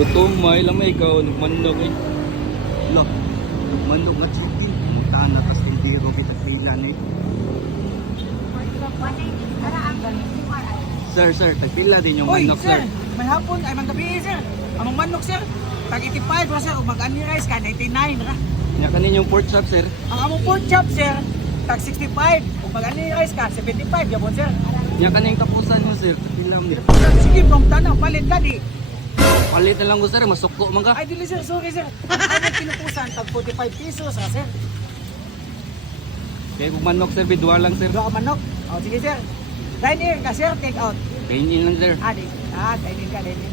Gutom, may lamay ikaw, nagmandog eh. Lo, nagmandog nga chicken. Mutaan na tas tindiro kita pila na eh. Sir, tagpila din yung Oy, manok, sir. sir. May hapon, ay maggabi, sir. Among manok, sir. Tag 85 ra, sir. O mag-ani rice ka, 99 ra. Nya kanin yung pork chop, sir. Ang among pork chop, sir. Tag 65. O mag-ani rice ka, 75. Yapon, sir. Nya kanin tapusan mo, sir. Tagpila mo. Sige, from tanong, palit ka di. Palit na lang ko, sir. Masuko man ka. Ay, dili, sir. Sorry, sir. Ay, pinupusan, tag 45 pesos, ha, sir. Kaya kung manok, sir, bidwa lang, sir. Dua ka manok. O, sige, sir. Dine in ka, sir. Take out. Kainin lang, sir. Dine in ka, dine in.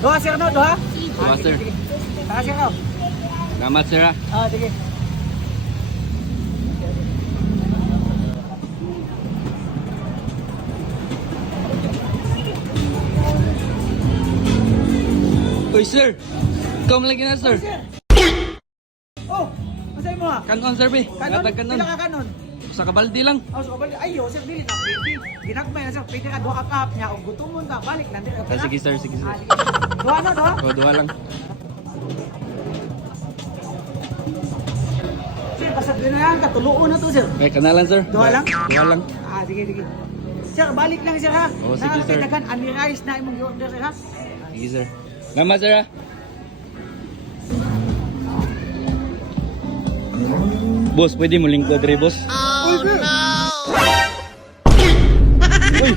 Doha, sir, no? Doha? Doha, Sige, sir. sige. Tara, sir, no? Salamat, sir, ha. Sige. Uy, sir. Ikaw lagi na, sir. Sir. Oh, masay mo ha? Kanon, sir, be. Kanon? Gatag kanon. Pila ka kanon? Sa kabaldi lang. Oh, so kabalik. Ayo, sir, dili na. Ginagmay na, sir. Pwede ka doha ka kap niya. Kung gutomon ka, balik lang. Sige, sir, sige, sir. Doha na, doha? O, duha lang. Sir, basta din na yan. Katuluon na to, sir. Eh, kanalan, sir. Duha lang? Duha lang. Sige, sige. Sir, balik lang, sir, ha? Oh, sige, sir. Nakakitagan, unrice na imong i-order, sir, ha? Sige, sir. Salamat, sir, ha. Boss, pwede mo lingkod rin, boss? Uy, sir! Uy,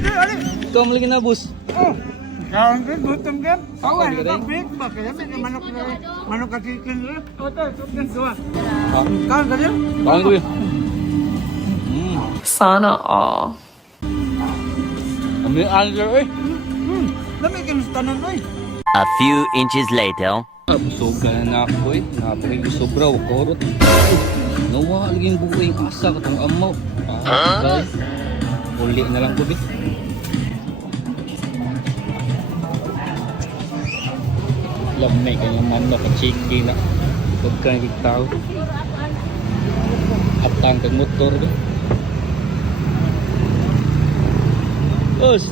ikaw lagi na, boss. Oh! Kaon ka, gutom ka. Awan, Kaon ka rin? nakabig ba? Kaya may manok ka chicken, sir. Oto, chicken, duha. Ha? Kaon ka, sir? Kaon ko yun. Sana all. May answer, eh. Dami ka ng tanan, oy. A few inches later. Busog ka na ako, eh. Napakig sobra, wakorot. Nawa, laging buhay asa ka itong amaw. Guys. Uli na lang ko, bit. Lamay ka naman na ka-chicken na. Huwag ka nagtao. Atang kang motor, bit. Bos.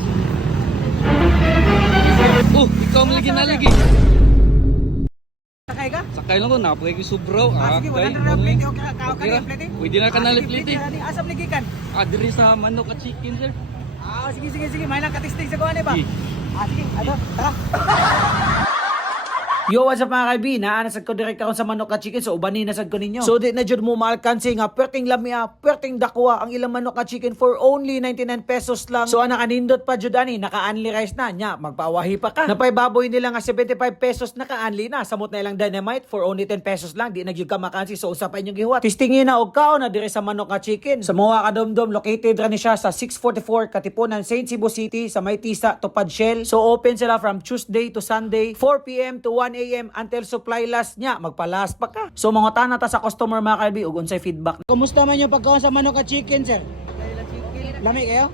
Oh, ikaw mo lagi na lagi. Sakay ka? Sakay lang ko, napakay ko sobraw. Sige, wala na lang plate. Okay, kao ka rin plate. Pwede na ka na plate. Asap ligikan. Diri sa manok at chicken, sir. Sige. May nakatisting sa kuhan, ba? Sige. Sige, ato, tara. Yo, what's up mga kaibigan? Naanasad ko direct ako sa manok at chicken, so ubanin nasad ko ninyo. So di na jud mo maalkansi nga perting lamia, perting dakwa ang ilang manok at chicken for only 99 pesos lang. So ana kanindot pa jud ani, naka-unli rice na nya, magpawahi pa ka. Napay baboy nila nga 75 pesos naka-unli na, samot na ilang dynamite for only 10 pesos lang, di na jud ka makansi, so usapay yung gihuwat. Tistingin na og kaon na dire sa manok at chicken. Sa mga kadomdom, located ra ni siya sa 644 Katipunan, St. Cebu City, sa Maytisa, Tupad Shell. So open sila from Tuesday to Sunday, 4 PM to 1 AM until supply last niya, magpalas pa ka. So mga tanata sa customer mga kalbi ug unsay feedback. Kumusta man yung pagkaon sa manok at chicken, sir? Lami kayo?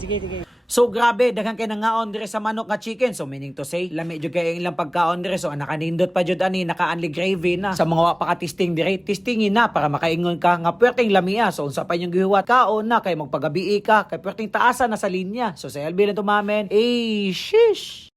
Sige. So grabe, daghan kay nangaon dire sa manok at chicken. So meaning to say, lami jud kay ilang pagkaon dire. So nakanindot pa jud ani, naka-unli gravy na. Sa mga wa pa ka testing dire, testingin na para makaingon ka nga perting lamia. So unsa pa yung gihuwat kaon na kay magpagabi ka, kay perting taasa na sa linya. So sa LB lang tumamen, shish.